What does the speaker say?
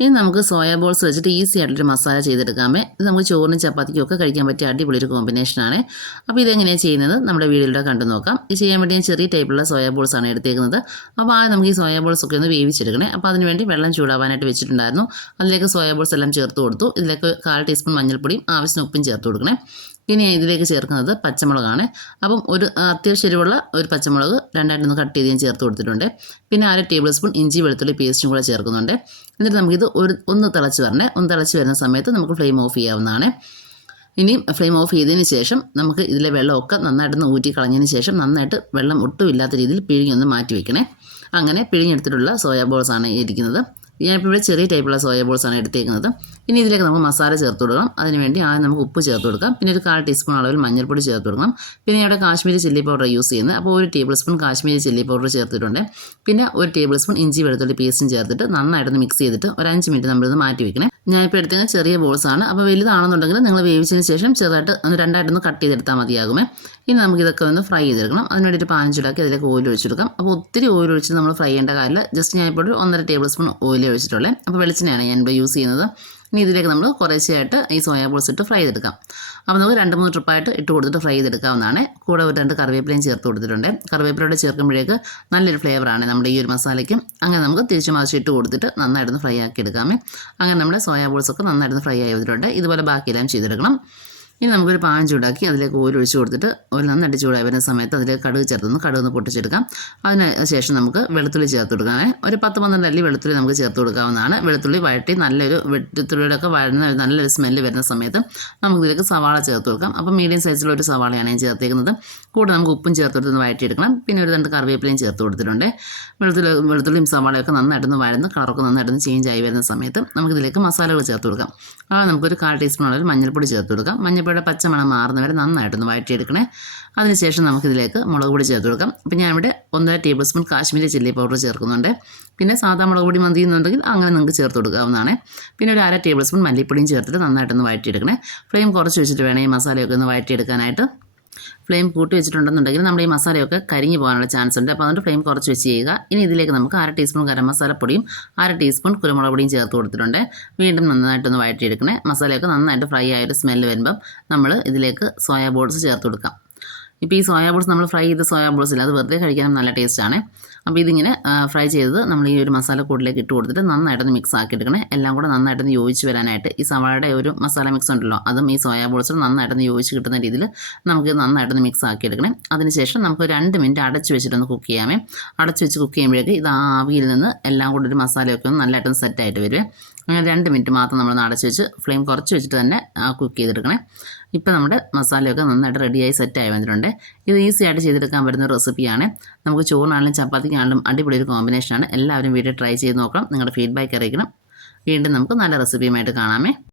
ഇനി നമുക്ക് soya balls വെച്ചിട്ട് ഈസി ആയിട്ടൊരു മസാല ചെയ്തെടുക്കാമേ. ഇത് നമുക്ക് ചോറിനും ചപ്പാത്തിക്കും ഒക്കെ കഴിക്കാൻ പറ്റിയ അടിപൊളി ഒരു കോമ്പിനേഷനാണ് അപ്പോൾ ഇതെങ്ങനെയാണ് ചെയ്യുന്നത്? നമ്മുടെ വീഡിയോയിലൂടെ കണ്ടു നോക്കാം. ഇത് ചെയ്യാൻ വേണ്ടി ഞാൻ ചെറിയ ടൈപ്പിലുള്ള സോയ ബോൾസ് ആണ് എടുത്തേക്കുന്നത്. അപ്പോൾ ആ നമുക്ക് ഈ സോയ ബോൾസ് ഒക്കെ ഒന്ന് വേവിച്ചെടുക്കണേ. അപ്പോൾ അതിനുവേണ്ടി വെള്ളം ചൂടാവാനായിട്ട് വെച്ചിട്ടുണ്ടായിരുന്നു. അതിലേക്ക് സോയ ബോൾസ് എല്ലാം ചേർത്ത് കൊടുത്തു. ഇതിലേക്ക് കാൽ ടീസ്പൂൺ മഞ്ഞൾപ്പൊടിയും ആവശ്യത്തിന് ഉപ്പും ചേർത്ത് കൊടുക്കണേ. ഇനി ഇതിലേക്ക് ചേർക്കുന്നത് പച്ചമുളകാണ്. അപ്പം ഒരു അത്യാവശ്യം ഒരു പച്ചമുളക് രണ്ടായിട്ടൊന്ന് കട്ട് ചെയ്ത് ഞാൻ ചേർത്ത് കൊടുത്തിട്ടുണ്ട്. പിന്നെ അര ടേബിൾ സ്പൂൺ ഇഞ്ചി വെളുത്തുള്ളി പേസ്റ്റും കൂടെ ചേർക്കുന്നുണ്ട്. എന്നിട്ട് നമുക്കിത് ഒരു ഒന്ന് തിളച്ച് വരണേ ഒന്ന് തിളച്ച് വരുന്ന സമയത്ത് നമുക്ക് ഫ്ലെയിം ഓഫ് ചെയ്യാവുന്നതാണ്. ഇനി ഫ്ലെയിം ഓഫ് ചെയ്തതിന് ശേഷം നമുക്ക് ഇതിലെ വെള്ളമൊക്കെ നന്നായിട്ടൊന്ന് ഊറ്റി കളഞ്ഞതിന് ശേഷം നന്നായിട്ട് വെള്ളം ഒട്ടും ഇല്ലാത്ത രീതിയിൽ പിഴിഞ്ഞൊന്ന് മാറ്റി വയ്ക്കണേ അങ്ങനെ പിഴിഞ്ഞെടുത്തിട്ടുള്ള സോയാ ബോൾസാണ് ഇരിക്കുന്നത്. ഞാനിപ്പോൾ ഇവിടെ ചെറിയ ടൈപ്പുള്ള സോയ ബോൾസാണ് എടുത്തേക്കുന്നത്. ഇനി ഇതിലേക്ക് നമുക്ക് മസാല ചേർത്ത് കൊടുക്കണം. അതിനുവേണ്ടി ആദ്യം നമുക്ക് ഉപ്പ് ചേർത്ത് കൊടുക്കാം. പിന്നെ ഒരു കാൽ ടീസ്പൂൺ അളവിൽ മഞ്ഞൾപ്പൊടി ചേർത്ത് കൊടുക്കണം. പിന്നെ ഇവിടെ കാശ്മീരി ചില്ലി പൗഡർ യൂസ് ചെയ്യുന്നത്. അപ്പോൾ ഒരു tablespoon Kashmiri chilli powder ചേർത്തിട്ടുണ്ട്. പിന്നെ ഒരു ടേബിൾ സ്പൂൺ ഇഞ്ചി വെളുത്തുള്ളി പേസ്റ്റും ചേർത്തിട്ട് നന്നായിട്ടൊന്ന് മിക്സ് ചെയ്തിട്ട് ഒരു അഞ്ച് മിനിറ്റ് നമ്മളിത് മാറ്റി വെക്കണേ. ഞാനിപ്പോൾ എടുത്തത് ചെറിയ ബോൾസാണ് അപ്പോൾ വലുതാണെന്നുണ്ടെങ്കിൽ നിങ്ങൾ വേവിച്ചതിന് ശേഷം ചെറുതായിട്ട് ഒന്ന് രണ്ടായിട്ടൊന്ന് കട്ട് ചെയ്തെടുത്താൽ മതിയാകുമേ. ഇനി നമുക്ക് ഇതൊക്കെ ഒന്ന് ഫ്രൈ ചെയ്തെടുക്കണം. അതിന് വേണ്ടിയിട്ട് പാൻ അതിലേക്ക് ഓയിൽ ഒഴിച്ചെടുക്കാം അപ്പോൾ ഒത്തിരി ഓയിൽ ഒഴിച്ച് നമ്മൾ ഫ്രൈ ചെയ്യേണ്ട കാര്യമില്ല. ജസ്റ്റ് ഞാനിപ്പോൾ ഒരു ഒന്നര ടേബിൾ സ്പൂൺ ഓയിൽ ഒഴിച്ചിട്ടുള്ളത് അപ്പോൾ വെളിച്ചെണ്ണയാണ് ഞാനിപ്പോൾ യൂസ് ചെയ്യുന്നത്. ഇനി ഇതിലേക്ക് നമ്മൾ കുറേശ്ശെയായിട്ട് ഈ സോയാ ബോൾസ് ഇട്ട് ഫ്രൈ ചെയ്തെടുക്കാം. അപ്പോൾ നമുക്ക് രണ്ട് മൂന്ന് ട്രിപ്പായിട്ട് ഇട്ട് കൊടുത്തിട്ട് ഫ്രൈ ചെയ്തെടുക്കാവുന്നതാണ്. കൂടെ ഒരു രണ്ട് കറിവേപ്പിലയും ചേർത്ത് കൊടുത്തിട്ടുണ്ട്. കറിവേപ്പിലയോടെ ചേർക്കുമ്പോഴേക്ക് നല്ലൊരു ഫ്ലേവറാണ് നമ്മുടെ ഈ ഒരു മസാലയ്ക്കും. അങ്ങനെ നമുക്ക് തിരിച്ചു മാസം ഇട്ട് കൊടുത്തിട്ട് നന്നായിട്ടൊന്ന് ഫ്രൈ ആക്കി എടുക്കാമേ. അങ്ങനെ നമ്മുടെ സോയാ ബോൾസൊക്കെ നന്നായിട്ടൊന്ന് ഫ്രൈ ആയി വന്നിട്ടുണ്ട്. ഇതുപോലെ ബാക്കിയെല്ലാം ചെയ്തെടുക്കണം. ഇനി നമുക്കൊരു പാൻ ചൂടാക്കി അതിലേക്ക് ഓയിൽ ഒഴിച്ച് കൊടുത്തിട്ട് ഓയിൽ നന്നായിട്ട് ചൂടായി വരുന്ന സമയത്ത് അതിലേക്ക് കടുക് ചേർത്തൊന്ന് കടുക് ഒന്ന് പൊട്ടിച്ചെടുക്കാം. അതിന് ശേഷം നമുക്ക് വെളുത്തുള്ളി ചേർത്ത് കൊടുക്കാനേ ഒരു പത്ത് പന്ത്രണ്ട് അല്ലി വെളുത്തുള്ളി നമുക്ക് ചേർത്ത് കൊടുക്കാവുന്നതാണ്. വെളുത്തുള്ളി വഴറ്റി നല്ലൊരു വെളുത്തുള്ളിയുടെ ഒക്കെ വഴന്ന നല്ലൊരു സ്മെല്ല് വരുന്ന സമയത്ത് നമുക്ക് ഇതിലേക്ക് സവാള ചേർത്ത് കൊടുക്കാം. അപ്പോൾ മീഡിയം സൈസിലുള്ള ഒരു സവാളയാണ് ഞാൻ ചേർത്തേക്കുന്നത്. കൂടെ നമുക്ക് ഉപ്പും ചേർത്ത് കൊടുത്ത് വഴറ്റിയെടുക്കണം. പിന്നെ ഒരു രണ്ട് കറിവേപ്പിലയും ചേർത്ത് കൊടുത്തിട്ടുണ്ട്. വെളുത്തുള്ളി വെളുത്തുള്ളിയും സവാളയൊക്കെ നന്നായിട്ടൊന്ന് വഴന്ന് കളറൊക്കെ നന്നായിട്ടൊന്ന് ചേഞ്ച് ആയി വരുന്ന സമയത്ത് നമുക്കിതിലേക്ക് മസാലകൾ ചേർത്ത് കൊടുക്കാം. ആ നമുക്കൊരു കാൽ ടീസ്പൂൺ അളവിൽ മഞ്ഞൾപ്പൊടി ചേർത്ത് കൊടുക്കാം. മഞ്ഞൾപ്പൊടിയുടെ പച്ചമണം മാറുന്നവരെ നന്നായിട്ടൊന്ന് വഴറ്റിയെടുക്കണേ അതിനുശേഷം നമുക്കിതിലേക്ക് മുളക് പൊടി ചേർത്ത് കൊടുക്കാം. അപ്പം ഞാൻ ഇവിടെ ഒന്നര tablespoon Kashmiri chilli powder ചേർക്കുന്നുണ്ട്. പിന്നെ സാധാ മുളക് പൊടി മതി എന്നുണ്ടെങ്കിൽ അങ്ങനെ നിങ്ങൾക്ക് ചേർത്ത് കൊടുക്കാവുന്നതാണ്. പിന്നെ ഒരു അര ടേബിൾ സ്പൂൺ മല്ലിപ്പൊടിയും ചേർത്തിട്ട് നന്നായിട്ടൊന്ന് വഴറ്റിയെടുക്കണേ ഫ്ലെയിം കുറച്ച് വെച്ചിട്ട് വേണം ഈ മസാലയൊക്കെ ഒന്ന് വഴറ്റിയെടുക്കാനായിട്ട് ഫ്ലെയിം കൂട്ടി വെച്ചിട്ടുണ്ടെന്നുണ്ടെങ്കിൽ നമ്മൾ ഈ മസാലയൊക്കെ കരിഞ്ഞു പോകാനുള്ള ചാൻസ് ഉണ്ട്. അപ്പോൾ അതുകൊണ്ട് ഫ്ലെയിം കുറച്ച് വെച്ച് ചെയ്യുക. ഇനി ഇതിലേക്ക് നമുക്ക് അര ടീസ്പൂൺ ഗരം മസാലപ്പൊടിയും അര ടീസ്പൂൺ കുരുമുളക് പൊടിയും ചേർത്ത് കൊടുത്തിട്ടുണ്ട്. വീണ്ടും നന്നായിട്ടൊന്ന് വഴറ്റിയെടുക്കണേ മസാലയൊക്കെ നന്നായിട്ട് ഫ്രൈ ആയൊരു സ്മെല്ല് വരുമ്പം നമ്മൾ ഇതിലേക്ക് സോയാ ബോൾസ് ചേർത്ത് കൊടുക്കാം. ഇപ്പോൾ ഈ സോയാ ബോൾസ് നമ്മൾ ഫ്രൈ ചെയ്ത സോയാ ബോൾസ് ഇല്ല അത് വെറുതെ കഴിക്കാനും നല്ല ടേസ്റ്റാണ് അപ്പോൾ ഇതിങ്ങനെ ഫ്രൈ ചെയ്തത് നമ്മൾ ഈ ഒരു മസാല മസാലക്കൂട്ടിലേക്ക് ഇട്ട് കൊടുത്തിട്ട് നന്നായിട്ടൊന്ന് മിക്സ് ആക്കി എടുക്കണേ എല്ലാം കൂടെ നന്നായിട്ടൊന്ന് യോജിച്ച് വരാനായിട്ട് ഈ സവാളയുടെ ഒരു മസാല മിക്സ് ഉണ്ടല്ലോ അതും ഈ സോയാ ബോൾസും നന്നായിട്ടൊന്ന് യോജിച്ച് കിട്ടുന്ന രീതിയിൽ നമുക്ക് നന്നായിട്ടൊന്ന് മിക്സ് ആക്കി എടുക്കണേ അതിനുശേഷം നമുക്ക് രണ്ട് മിനിറ്റ് അടച്ച് വെച്ചിട്ടൊന്ന് കുക്ക് ചെയ്യാമേ. അടച്ച് വെച്ച് കുക്ക് ചെയ്യുമ്പോഴേക്ക് ഇത് ആവിയിൽ നിന്ന് എല്ലാം കൂടെ ഒരു മസാലയൊക്കെ ഒന്ന് നല്ലതായിട്ടൊന്ന് സെറ്റായിട്ട് വരുവേ അങ്ങനെ രണ്ട് മിനിറ്റ് മാത്രം നമ്മൾ അടച്ച് വെച്ച് ഫ്ലെയിം കുറച്ച് വെച്ചിട്ട് തന്നെ കുക്ക് ചെയ്തെടുക്കണേ. ഇപ്പോൾ നമ്മുടെ മസാലയൊക്കെ നന്നായിട്ട് റെഡിയായി സെറ്റായി വന്നിട്ടുണ്ട്. ഇത് ഈസി ആയിട്ട് ചെയ്തെടുക്കാൻ പറ്റുന്ന റെസിപ്പിയാണ് നമുക്ക് ചോറിനാണെങ്കിലും ചപ്പാത്തിക്കാണെങ്കിലും അടിപൊളി ഒരു കോമ്പിനേഷനാണ് എല്ലാവരും വീട്ടിൽ ട്രൈ ചെയ്ത് നോക്കണം. നിങ്ങളുടെ ഫീഡ്ബാക്ക് അറിയിക്കണം. വീണ്ടും നമുക്ക് നല്ല റെസിപ്പിയുമായിട്ട് കാണാമേ.